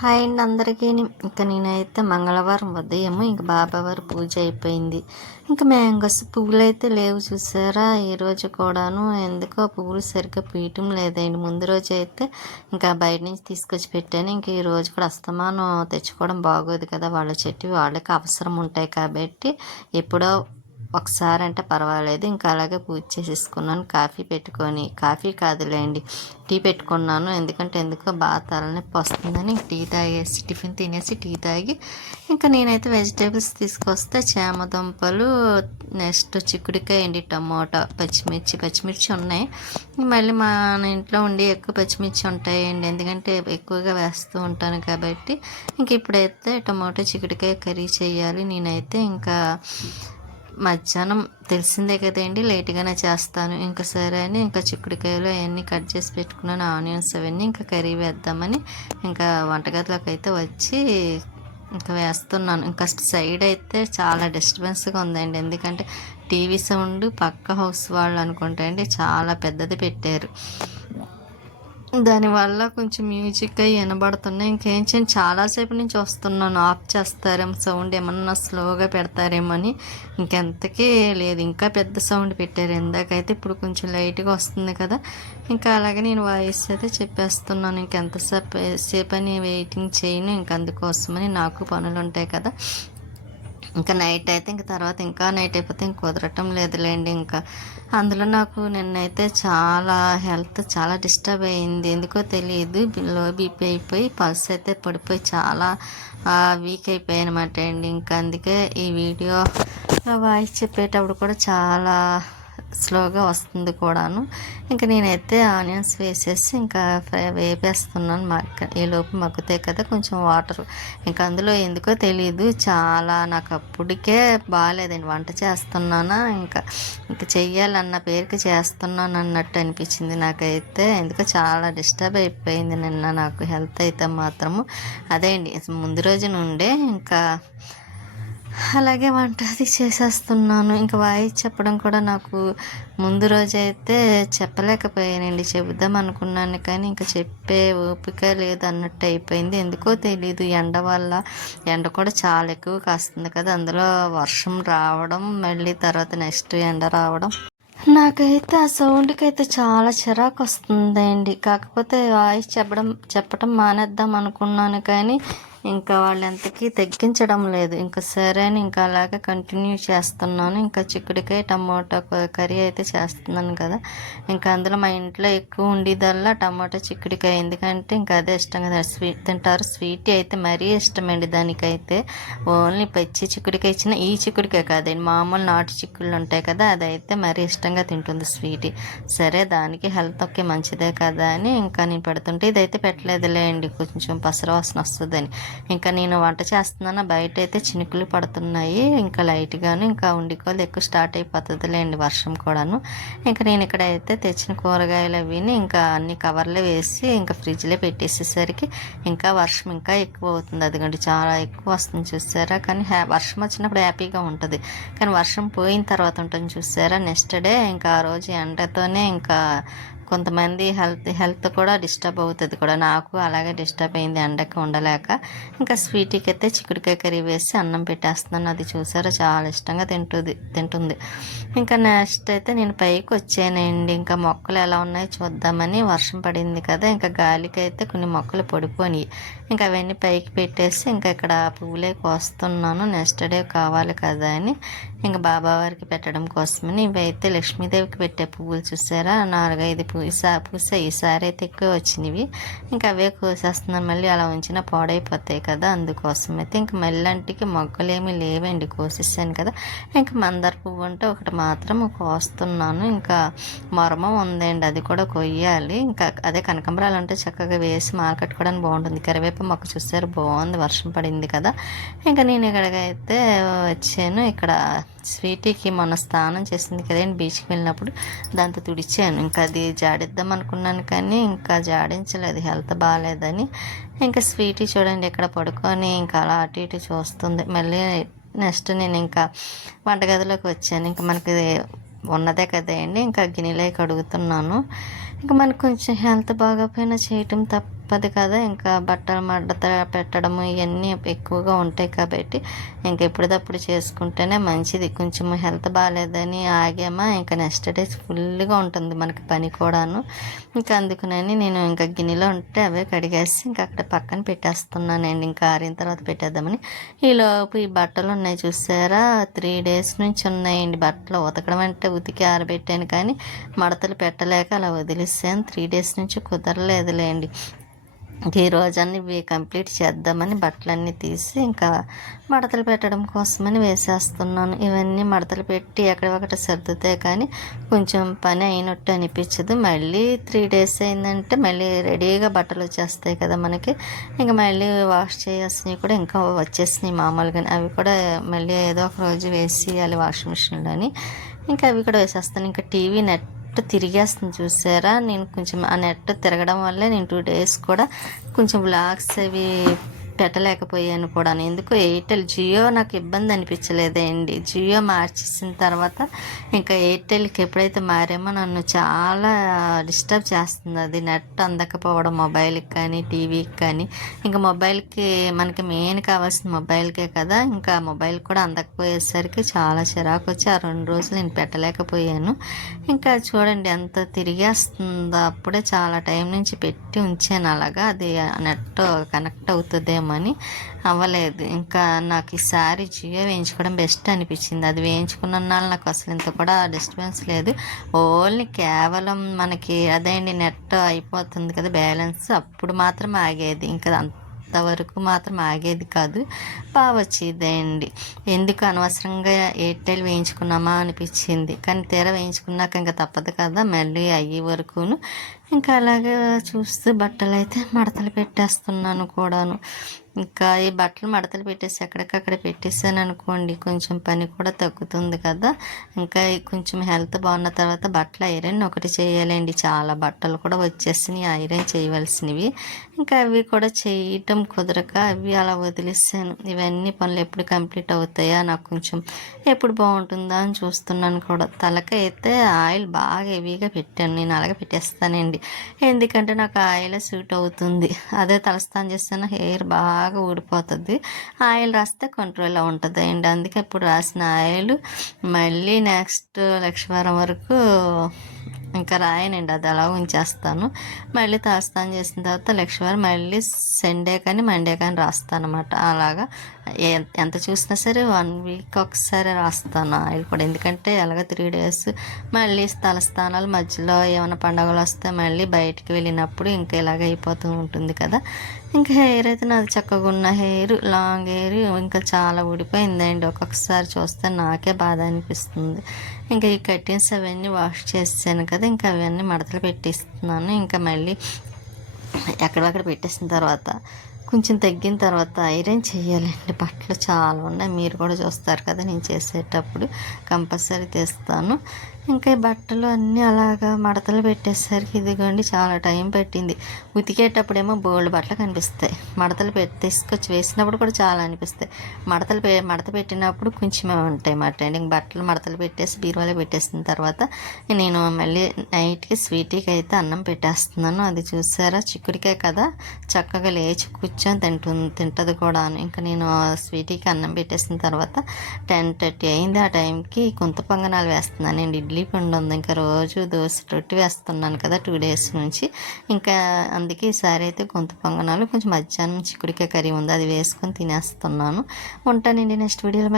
Hi అండి అందరికీ. ఇంకా నేనైతే మంగళవారం ఉదయం ఇంక బాబావారి పూజ అయిపోయింది. ఇంకా మ్యాంగోస్ పువ్వులు అయితే లేవు చూసారా ఈరోజు కూడాను. ఎందుకో పువ్వులు సరిగ్గా పీయటం లేదండి. ముందు రోజు అయితే ఇంకా బయట నుంచి తీసుకొచ్చి పెట్టాను. ఇంక ఈ రోజు కూడా అస్తమానం తెచ్చుకోవడం బాగోదు కదా, వాళ్ళ చెట్టు వాళ్ళకి అవసరం ఉంటాయి కాబట్టి ఎప్పుడో ఒకసారి అంటే పర్వాలేదు. ఇంకా అలాగే పూజ చేసేసుకున్నాను. కాఫీ పెట్టుకొని, కాఫీ కాదులేండి టీ పెట్టుకున్నాను. ఎందుకో బాగా తలనొప్పి వస్తుందని టీ తాగేసి టిఫిన్ తినేసి టీ తాగి ఇంకా నేనైతే వెజిటేబుల్స్ తీసుకొస్తే చామదుంపలు, నెక్స్ట్ చిక్కుడుకాయ అండి, టమోటా, పచ్చిమిర్చి ఉన్నాయి. మళ్ళీ మా ఇంట్లో ఉండి ఎక్కువ పచ్చిమిర్చి ఉంటాయండి, ఎందుకంటే ఎక్కువగా వేస్తూ ఉంటాను కాబట్టి. ఇంక ఇప్పుడైతే టమోటా చిక్కుడుకాయ కర్రీ చేయాలి. నేనైతే ఇంకా మధ్యాహ్నం తెలిసిందే కదండి, లేట్గానే చేస్తాను. ఇంకా సరే అని ఇంకా చిక్కుడుకాయలు అవన్నీ కట్ చేసి పెట్టుకున్నాను, ఆనియన్స్ అవన్నీ. ఇంకా కర్రీ వేద్దామని ఇంకా వంటగదిలోకి అయితే వచ్చి ఇంకా వేస్తున్నాను. ఇంకా సైడ్ అయితే చాలా డిస్టర్బెన్స్గా ఉందండి, ఎందుకంటే టీవీ సౌండ్ పక్క హౌస్ వాళ్ళు అనుకుంటా అండి చాలా పెద్దది పెట్టారు. దానివల్ల కొంచెం మ్యూజిక్ అవి వినబడుతున్నాయి. ఇంకేం చేయండి, చాలాసేపు నుంచి వస్తున్నాను, ఆఫ్ చేస్తారేమో సౌండ్, ఏమన్నా స్లోగా పెడతారేమో అని. ఇంకెంతకీ లేదు, ఇంకా పెద్ద సౌండ్ పెట్టారు ఇందాకైతే. ఇప్పుడు కొంచెం లైట్గా వస్తుంది కదా. ఇంకా అలాగే నేను వాయిస్ అయితే చెప్పేస్తున్నాను. ఇంకెంతసేపు అని వెయిటింగ్ చేయను, ఇంక అందుకోసమని. నాకు పనులు ఉంటాయి కదా. ఇంకా నైట్ అయితే ఇంక తర్వాత ఇంకా నైట్ అయిపోతే ఇంక కుదరటం లేదులేండి. ఇంకా అందులో నాకు నిన్నైతే హెల్త్ చాలా డిస్టర్బ్ అయ్యింది, ఎందుకో తెలియదు. లో బీపీ అయిపోయి పల్స్ అయితే పడిపోయి చాలా వీక్ అయిపోయాయి అనమాట అండి. ఇంకా అందుకే ఈ వీడియో వాయిస్ చెప్పేటప్పుడు కూడా చాలా స్లోగా వస్తుంది కూడాను. ఇంకా నేనైతే ఆనియన్స్ వేసేసి ఇంకా వేపేస్తున్నాను. ఈలోపు మగ్గుతాయి కదా, కొంచెం వాటర్. ఇంకా అందులో ఎందుకో తెలీదు చాలా నాకు అప్పటికే బాగాలేదండి. వంట చేస్తున్నానా ఇంకా చెయ్యాలన్న పేరుకి చేస్తున్నాను అన్నట్టు అనిపించింది నాకైతే. ఎందుకో చాలా డిస్టర్బ్ అయిపోయింది నిన్న నాకు హెల్త్ అయితే మాత్రము. అదే అండి, ముందు రోజు నుండే ఇంకా అలాగే వంట అది చేసేస్తున్నాను. ఇంకా వాయిస్ చెప్పడం కూడా నాకు ముందు రోజైతే చెప్పలేకపోయానండి, చెబుదాం అనుకున్నాను కానీ ఇంకా చెప్పే ఓపిక లేదు అన్నట్టు అయిపోయింది. ఎందుకో తెలీదు, ఎండ కూడా చాలా ఎక్కువ కాస్తుంది కదా, అందులో వర్షం రావడం, మళ్ళీ తర్వాత నెక్స్ట్ ఎండ రావడం. నాకైతే ఆ సౌండ్కి అయితే చాలా చిరాకు వస్తుందండి. కాకపోతే వాయిస్ చెప్పడం మానేద్దాం అనుకున్నాను కానీ ఇంకా వాళ్ళు ఎంతకీ తగ్గించడం లేదు. ఇంకా సరే అని ఇంకా అలాగే కంటిన్యూ చేస్తున్నాను. ఇంకా చిక్కుడుకాయ టమోటా కర్రీ అయితే చేస్తున్నాను కదా. ఇంకా అందులో మా ఇంట్లో ఎక్కువ ఉండేదల్లా టమోటా చిక్కుడుకాయ, ఎందుకంటే ఇంకా అదే ఇష్టంగా స్వీట్ తింటారు. స్వీట్ అయితే మరీ ఇష్టమండి దానికైతే. ఓన్లీ పచ్చి చిక్కుడుకాయ ఇచ్చిన, ఈ చిక్కుడుకాయ కాదండి, మామూలు నాటు చిక్కుళ్ళు ఉంటాయి కదా, అదైతే మరీ ఇష్టంగా తింటుంది స్వీట్. సరే దానికి హెల్త్ ఒకే మంచిదే కదా అని ఇంకా నేను పెడుతుంటే ఇదైతే పెట్టలేదులే అండి, కొంచెం పసరవాసన వస్తుందని. ఇంకా నేను వంట చేస్తున్నాను, బయట అయితే చినుకులు పడుతున్నాయి ఇంకా లైట్గాను. ఇంకా ఉండికోలు ఎక్కువ స్టార్ట్ అయిపోతుందిలేండి వర్షం కూడాను. ఇంకా నేను ఇక్కడ అయితే తెచ్చిన కూరగాయలు అవిని ఇంకా అన్ని కవర్లో వేసి ఇంకా ఫ్రిడ్జ్లో పెట్టేసేసరికి ఇంకా వర్షం ఇంకా ఎక్కువ అవుతుంది. అదిగండి చాలా ఎక్కువ వస్తుంది చూసారా. కానీ వర్షం వచ్చినప్పుడు హ్యాపీగా ఉంటుంది, కానీ వర్షం పోయిన తర్వాత ఉంటుంది చూసారా నెక్స్ట్ డే. ఇంకా ఆ రోజు ఎండతోనే ఇంకా కొంతమంది హెల్త్ కూడా డిస్టర్బ్ అవుతుంది కూడా. నాకు అలాగే డిస్టర్బ్ అయింది ఎండకి ఉండలేక. ఇంకా స్వీట్కి అయితే చిక్కుడుకాయ కర్రీ వేసి అన్నం పెట్టేస్తున్నాను. అది చూసారా చాలా ఇష్టంగా తింటుంది. ఇంకా నెక్స్ట్ అయితే నేను పైకి వచ్చానండి, ఇంకా మొక్కలు ఎలా ఉన్నాయో చూద్దామని. వర్షం పడింది కదా, ఇంకా గాలికి అయితే కొన్ని మొక్కలు పడిపోయి ఇంకా అవన్నీ పైకి పెట్టేసి ఇంకా ఇక్కడ పువ్వులే కోస్తున్నాను, నెక్స్ట్ డే కావాలి కదా అని. ఇంకా బాబావారికి పెట్టడం కోసమని. ఇవైతే లక్ష్మీదేవికి పెట్టే పువ్వులు చూసారా, 4-5 పూసాయి. ఈసారి అయితే ఎక్కువ వచ్చినవి. ఇంకా అవే కోసేస్తున్నాను, మళ్ళీ అలా ఉంచినా పాడైపోతాయి కదా, అందుకోసం అయితే. ఇంకా మళ్ళంటికి మొగ్గలు ఏమీ లేవండి, కోసేసాను కదా. ఇంకా మందార పువ్వు అంటే ఒకటి మాత్రం కోస్తున్నాను. ఇంకా మరమం ఉందండి, అది కూడా కొయ్యాలి. ఇంకా అదే కనకాంబరాలు అంటే చక్కగా వేసి మాల కట్టుకోవడానికి బాగుంటుంది. కరివేపు మొక్క చూసారు బాగుంది, వర్షం పడింది కదా. ఇంకా నేను ఇక్కడికైతే వచ్చాను. ఇక్కడ స్వీటీకి మొన్న స్నానం చేసింది కదండి బీచ్కి వెళ్ళినప్పుడు, దాంతో తుడిచాను. ఇంకా అది జాడిద్దాం అనుకున్నాను కానీ ఇంకా జాడించలేదు, హెల్త్ బాగాలేదని. ఇంకా స్వీటీ చూడండి ఇక్కడ పడుకొని ఇంకా అలా అటు ఇటు చూస్తుంది. మళ్ళీ నెక్స్ట్ నేను ఇంకా వంటగదిలోకి వచ్చాను. ఇంకా మనకి ఉన్నదే కదండి, ఇంకా గిన్నెలే కడుగుతున్నాను. ఇంకా మనకు కొంచెం హెల్త్ బాగోపోయినా చేయటం తప్పదు కదా. ఇంకా బట్టలు మడత పెట్టడము ఇవన్నీ ఎక్కువగా ఉంటాయి కాబట్టి ఇంక ఎప్పటిదప్పుడు చేసుకుంటేనే మంచిది. కొంచెం హెల్త్ బాగాలేదని ఆగామా ఇంకా నెక్స్ట్ డే ఫుల్గా ఉంటుంది మనకి పని కూడాను. ఇంకా అందుకనని నేను ఇంకా గిన్నెలో ఉంటే అవే కడిగేసి ఇంకా అక్కడ పక్కన పెట్టేస్తున్నానండి. ఇంకా ఆరిన తర్వాత పెట్టేద్దామని. ఈలోపు ఈ బట్టలు ఉన్నాయి చూసారా, 3 days నుంచి ఉన్నాయండి బట్టలు. ఉతకడం అంటే ఉతికి ఆరబెట్టాను కానీ మడతలు పెట్టలేక అలా వదిలేసాను. 3 days నుంచి కుదరలేదులేండి. ఈ రోజన్నీ ఇవి కంప్లీట్ చేద్దామని బట్టలన్నీ తీసి ఇంకా మడతలు పెట్టడం కోసమని వేసేస్తున్నాను. ఇవన్నీ మడతలు పెట్టి ఎక్కడొకటి సర్దుతాయి కానీ కొంచెం పని అయినట్టు అనిపించదు. మళ్ళీ 3 days అయిందంటే మళ్ళీ రెడీగా బట్టలు వచ్చేస్తాయి కదా మనకి. ఇంకా మళ్ళీ వాష్ చేయాల్సినవి కూడా ఇంకా వచ్చేసినాయి మామూలుగానే. అవి కూడా మళ్ళీ ఏదో ఒక రోజు వేసేయాలి వాషింగ్ మిషన్లోని. ఇంకా అవి కూడా వేసేస్తాను. ఇంకా టీవీ నెట్ తిరిగేస్తుంది చూసారా. నేను కొంచెం ఆ నెట్ తిరగడం వల్లే నేను 2 days కూడా కొంచెం వ్లాగ్స్ అవి పెట్టలేకపోయాను కూడా. ఎందుకు ఎయిర్టెల్ జియో నాకు ఇబ్బంది అనిపించలేదండి. జియో మార్చేసిన తర్వాత ఇంకా ఎయిర్టెల్కి ఎప్పుడైతే మారామో నన్ను చాలా డిస్టర్బ్ చేస్తుంది. అది నెట్ అందకపోవడం మొబైల్కి కానీ టీవీకి కానీ. ఇంకా మొబైల్కి మనకి మెయిన్ కావాల్సిన మొబైల్కే కదా. ఇంకా మొబైల్ కూడా అందకపోయేసరికి చాలా చిరాకు వచ్చి ఆ 2 రోజులు నేను పెట్టలేకపోయాను. ఇంకా చూడండి ఎంత తిరిగేస్తుందో. అప్పుడే చాలా టైం నుంచి పెట్టి ఉంచాను అలాగా, అది నెట్ కనెక్ట్ అవుతుందేమో అని అవ్వలేదు. ఇంకా నాకు ఈసారి జియో వేయించుకోవడం బెస్ట్ అనిపించింది. అది వేయించుకున్న నాళ్ళు నాకు అసలు ఇంత కూడా డిస్టర్బెన్స్ లేదు. ఓన్లీ కేవలం మనకి అదే అండి నెట్ అయిపోతుంది కదా బ్యాలెన్స్, అప్పుడు మాత్రం ఆగేది. ఇంకా అంతవరకు మాత్రం ఆగేది కాదు. బాగా వచ్చేదండి. ఎందుకు అనవసరంగా ఎయిర్టెల్ వేయించుకున్నామా అనిపించింది. కానీ తీరా వేయించుకున్నాక ఇంకా తప్పదు కదా మళ్ళీ అయ్యే వరకును. ఇంకా అలాగే చూస్తూ బట్టలు అయితే మడతలు పెట్టేస్తున్నాను కూడాను. ఇంకా ఈ బట్టలు మడతలు పెట్టేసి ఎక్కడికక్కడ పెట్టేసాను అనుకోండి కొంచెం పని కూడా తగ్గుతుంది కదా. ఇంకా కొంచెం హెల్త్ బాగున్న తర్వాత బట్టలు ఐరన్ ఒకటి చేయాలండి. చాలా బట్టలు కూడా వచ్చేసినాయి ఐరన్ చేయవలసినవి. ఇంకా అవి కూడా చేయటం కుదరక అవి అలా వదిలేసాను. ఇవన్నీ పనులు ఎప్పుడు కంప్లీట్ అవుతాయా, నాకు కొంచెం ఎప్పుడు బాగుంటుందా అని చూస్తున్నాను కూడా. తలకైతే ఆయిల్ బాగా హెవీగా పెట్టాను. నేను అలాగే పెట్టేస్తానండి, ఎందుకంటే నాకు ఆయిల్ సూట్ అవుతుంది. అదే తలస్నానం చేస్తున్న హెయిర్ బాగా ఊడిపోతుంది. ఆయిల్ రాస్తే కంట్రోల్లో ఉంటుంది అండి. అందుకే ఇప్పుడు రాసిన ఆయిల్ మళ్ళీ నెక్స్ట్ లక్షవారం వరకు ఇంకా రాయనండి, అది అలా ఉంచేస్తాను. మళ్ళీ తలస్నానం చేసిన తర్వాత లక్షవారం మళ్ళీ సండే కానీ మండే కానీ రాస్తాను అనమాట. అలాగా ఎంత చూసినా సరే 1 week ఒకసారి రాస్తాను ఆయిల్ కూడా. ఎందుకంటే అలాగ 3 days మళ్ళీ తలస్నానాలు మధ్యలో ఏమైనా పండుగలు వస్తే మళ్ళీ బయటికి వెళ్ళినప్పుడు ఇంకా ఇలాగ అయిపోతూ ఉంటుంది కదా. ఇంకా హెయిర్ అయితే నాది చక్కగా ఉన్న హెయిర్, లాంగ్ హెయిర్ ఇంకా చాలా ఊడిపోయిందండి. ఒక్కొక్కసారి చూస్తే నాకే బాధ అనిపిస్తుంది. ఇంకా ఈ కర్టెన్స్ అవన్నీ వాష్ చేసాను కదా, ఇంకా అవన్నీ మడతలు పెట్టిస్తున్నాను. ఇంకా మళ్ళీ ఎక్కడక్కడ పెట్టేసిన తర్వాత కొంచెం తగ్గిన తర్వాత ఐరన్ చేయాలండి. బట్టలు చాలా ఉన్నాయి, మీరు కూడా చూస్తారు కదా నేను చేసేటప్పుడు కంపల్సరీ తీస్తాను. ఇంకా ఈ బట్టలు అన్నీ అలాగా మడతలు పెట్టేసరికి ఇదిగోండి చాలా టైం పట్టింది. ఉతికేటప్పుడేమో బోల్డ్ బట్టలు కనిపిస్తాయి, మడతలు తీసుకొచ్చి వేసినప్పుడు కూడా చాలా అనిపిస్తాయి. మడత పెట్టినప్పుడు కొంచెమే ఉంటాయి మాట. ఇంక బట్టలు మడతలు పెట్టేసి బీరువాలో పెట్టేసిన తర్వాత నేను మళ్ళీ నైట్కి స్వీటీకి అయితే అన్నం పెట్టేస్తున్నాను. అది చూసారా, చిక్కుడికాయ కదా చక్కగా లేచి కూర్చొని తింటుంది కూడా. ఇంకా నేను స్వీటీకి అన్నం పెట్టేసిన తర్వాత 10:30 అయింది. ఆ టైంకి కుంత పొంగనాలు వేస్తున్నాను. నేను ఇడ్లీ పిండి ఉంది, ఇంకా రోజు దోశ రొట్టి వేస్తున్నాను కదా 2 days నుంచి. ఇంకా అందుకే ఈసారి అయితే కుంత పొంగనాలు కొంచెం మధ్యాహ్నం చిక్కుడికాయ కర్రీ ఉంది, అది వేసుకొని తినేస్తున్నాను. ఉంటానండి నెక్స్ట్ వీడియోలో.